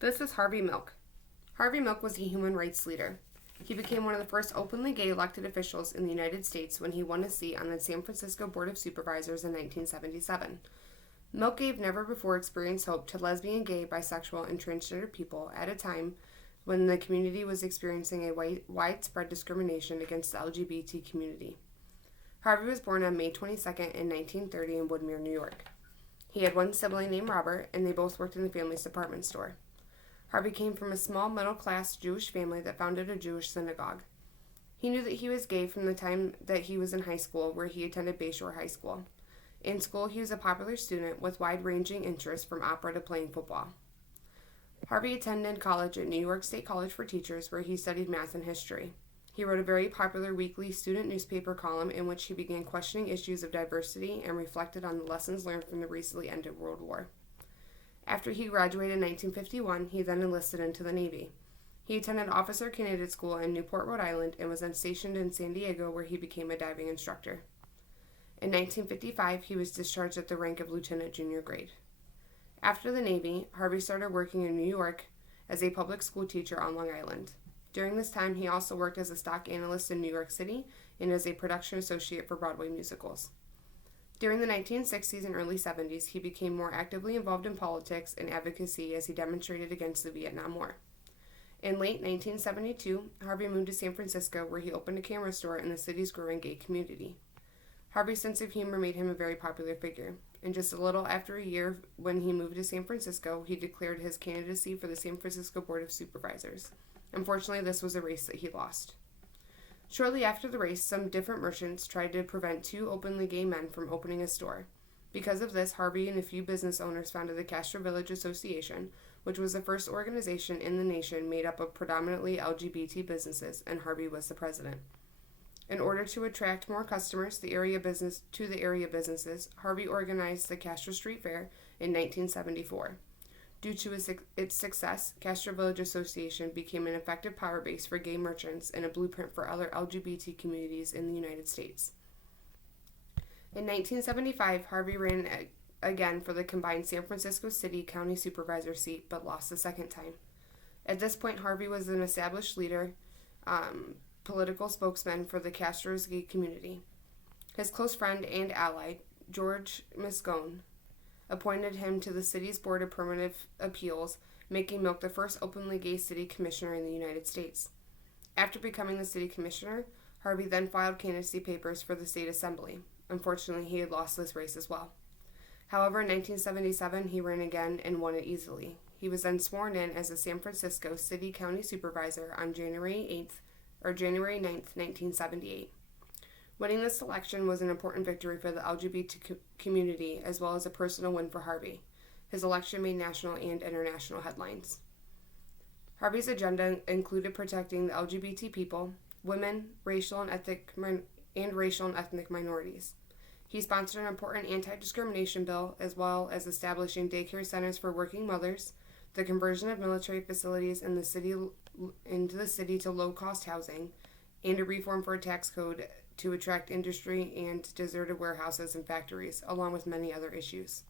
This is Harvey Milk. Harvey Milk was a human rights leader. He became one of the first openly gay elected officials in the United States when he won a seat on the San Francisco Board of Supervisors in 1977. Milk gave never before experienced hope to lesbian, gay, bisexual, and transgender people at a time when the community was experiencing a widespread discrimination against the LGBT community. Harvey was born on May 22nd in 1930 in Woodmere, New York. He had one sibling named Robert, and they both worked in the family's department store. Harvey came from a small middle-class Jewish family that founded a Jewish synagogue. He knew that he was gay from the time that he was in high school, where he attended Bayshore High School. In school, he was a popular student with wide-ranging interests from opera to playing football. Harvey attended college at New York State College for Teachers, where he studied math and history. He wrote a very popular weekly student newspaper column in which he began questioning issues of diversity and reflected on the lessons learned from the recently ended World War. After he graduated in 1951, he then enlisted into the Navy. He attended Officer Candidate School in Newport, Rhode Island, and was then stationed in San Diego, where he became a diving instructor. In 1955, he was discharged at the rank of lieutenant junior grade. After the Navy, Harvey started working in New York as a public school teacher on Long Island. During this time, he also worked as a stock analyst in New York City and as a production associate for Broadway musicals. During the 1960s and early 70s, he became more actively involved in politics and advocacy as he demonstrated against the Vietnam War. In late 1972, Harvey moved to San Francisco, where he opened a camera store in the city's growing gay community. Harvey's sense of humor made him a very popular figure. And just a little after a year, when he moved to San Francisco, he declared his candidacy for the San Francisco Board of Supervisors. Unfortunately, this was a race that he lost. Shortly after the race, some different merchants tried to prevent two openly gay men from opening a store. Because of this, Harvey and a few business owners founded the Castro Village Association, which was the first organization in the nation made up of predominantly LGBT businesses, and Harvey was the president. In order to attract more customers to the area businesses, Harvey organized the Castro Street Fair in 1974. Due to its success, Castro Village Association became an effective power base for gay merchants and a blueprint for other LGBT communities in the United States. In 1975, Harvey ran again for the combined San Francisco City County Supervisor seat, but lost the second time. At this point, Harvey was an established leader, political spokesman for the Castro's gay community. His close friend and ally, George Moscone, appointed him to the city's Board of Permanent Appeals, making Milk the first openly gay city commissioner in the United States. After becoming the city commissioner, Harvey then filed candidacy papers for the state assembly. Unfortunately, he had lost this race as well. However, in 1977, he ran again and won it easily. He was then sworn in as a San Francisco City County Supervisor on January 9th, 1978. Winning this election was an important victory for the LGBT community, as well as a personal win for Harvey. His election made national and international headlines. Harvey's agenda included protecting the LGBT people, women, racial and ethnic minorities. He sponsored an important anti-discrimination bill, as well as establishing daycare centers for working mothers, the conversion of military facilities into the city to low-cost housing, and a reform for a tax code to attract industry and deserted warehouses and factories, along with many other issues.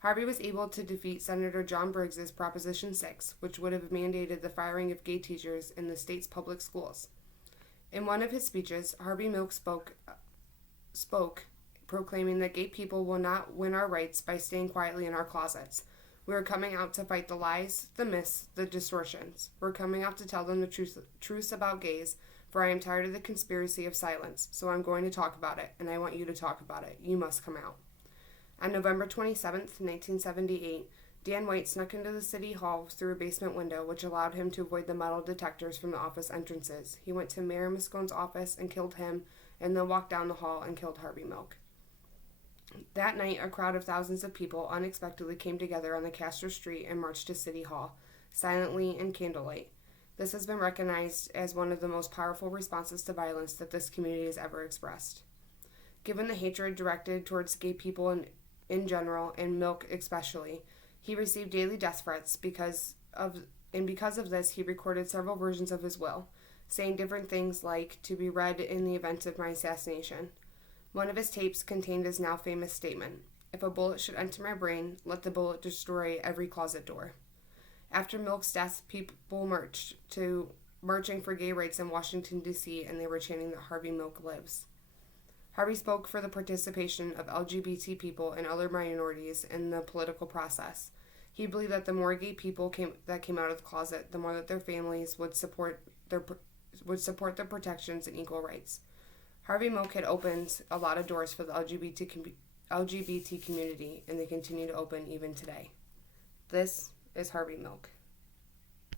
Harvey was able to defeat Senator John Briggs's Proposition 6, which would have mandated the firing of gay teachers in the state's public schools. In one of his speeches, Harvey Milk spoke proclaiming that gay people will not win our rights by staying quietly in our closets. We are coming out to fight the lies, the myths, the distortions. We're coming out to tell them the truth about gays, for I am tired of the conspiracy of silence, so I'm going to talk about it, and I want you to talk about it. You must come out. On November 27th, 1978, Dan White snuck into the city hall through a basement window, which allowed him to avoid the metal detectors from the office entrances. He went to Mayor Moscone's office and killed him, and then walked down the hall and killed Harvey Milk. That night, a crowd of thousands of people unexpectedly came together on the Castro Street and marched to City Hall, silently in candlelight. This has been recognized as one of the most powerful responses to violence that this community has ever expressed. Given the hatred directed towards gay people in general, and Milk especially, he received daily death threats because of this, he recorded several versions of his will, saying different things like, to be read in the event of my assassination. One of his tapes contained his now famous statement, "If a bullet should enter my brain, let the bullet destroy every closet door." After Milk's death, people marching for gay rights in Washington, D.C., and they were chanting that Harvey Milk lives. Harvey spoke for the participation of LGBT people and other minorities in the political process. He believed that the more gay people came out of the closet, the more that their families would support their protections and equal rights. Harvey Milk had opened a lot of doors for the LGBT community, and they continue to open even today. This is Harvey Milk.